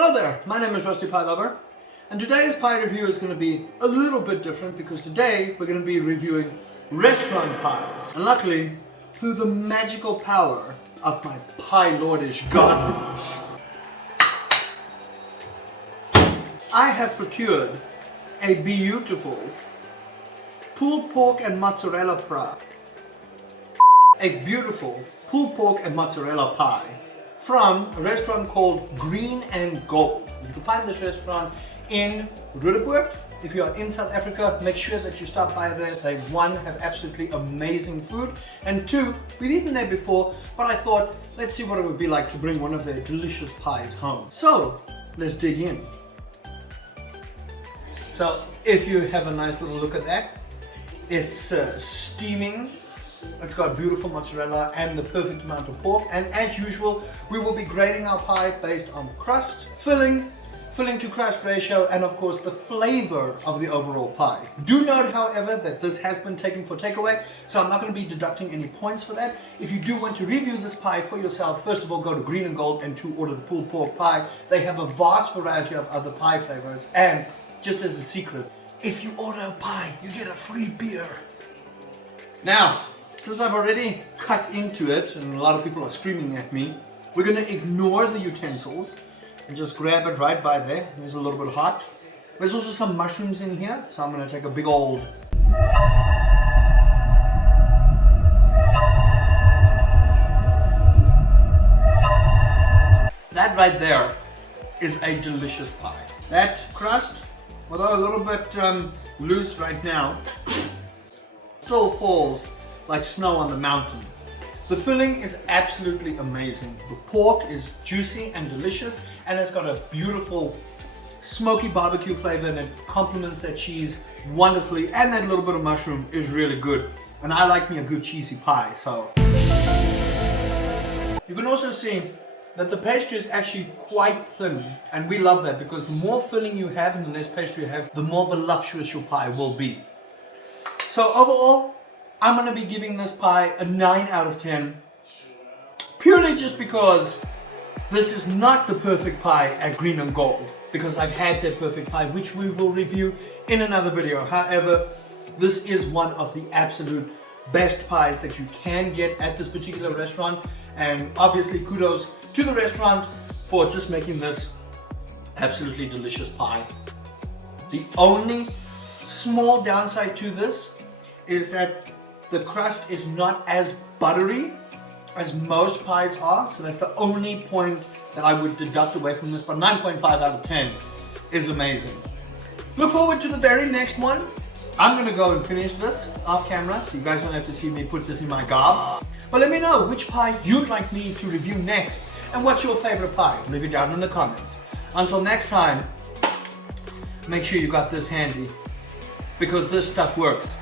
Hello there, my name is Rusty Pie Lover, and today's pie review is going to be a little bit different because today we're going to be reviewing restaurant pies. And luckily, through the magical power of my pie lordish godliness, I have procured a beautiful pulled pork and mozzarella pie. A beautiful pulled pork and mozzarella pie from a restaurant called Green and Gold. You can find this restaurant in Rudderpoort. If you are in South Africa, make sure that you stop by there. They, one, have absolutely amazing food, and two, we've eaten there before, but I thought, let's see what it would be like to bring one of their delicious pies home. So, let's dig in. So, if you have a nice little look at that, it's steaming. It's got beautiful mozzarella and the perfect amount of pork, and as usual we will be grading our pie based on crust, filling to crust ratio, and of course the flavor of the overall pie. Do note however that this has been taken for takeaway, so I'm not going to be deducting any points for that. If you do want to review this pie for yourself, first of all go to Green and Gold and to order the pulled pork pie. They have a vast variety of other pie flavors, and just as a secret, if you order a pie you get a free beer. Now, since I've already cut into it and a lot of people are screaming at me, we're going to ignore the utensils and just grab it right by there. There's a little bit hot. There's also some mushrooms in here, so I'm going to take a big old that right there is a delicious pie. That crust, although a little bit loose right now, still falls like snow on the mountain. The filling is absolutely amazing. The pork is juicy and delicious, and it's got a beautiful smoky barbecue flavor, and it complements that cheese wonderfully, and that little bit of mushroom is really good. And I like me a good cheesy pie, so. You can also see that the pastry is actually quite thin, and we love that because the more filling you have and the less pastry you have, the more voluptuous your pie will be. So overall, I'm going to be giving this pie a 9 out of 10, purely just because this is not the perfect pie at Green and Gold, because I've had their perfect pie, which we will review in another video. However, this is one of the absolute best pies that you can get at this particular restaurant, and obviously kudos to the restaurant for just making this absolutely delicious pie. The only small downside to this is that the crust is not as buttery as most pies are, so that's the only point that I would deduct away from this, but 9.5 out of 10 is amazing. Look forward to the very next one. I'm gonna go and finish this off camera, so you guys don't have to see me put this in my gob. But let me know which pie you'd like me to review next, and what's your favorite pie? Leave it down in the comments. Until next time, make sure you got this handy, because this stuff works.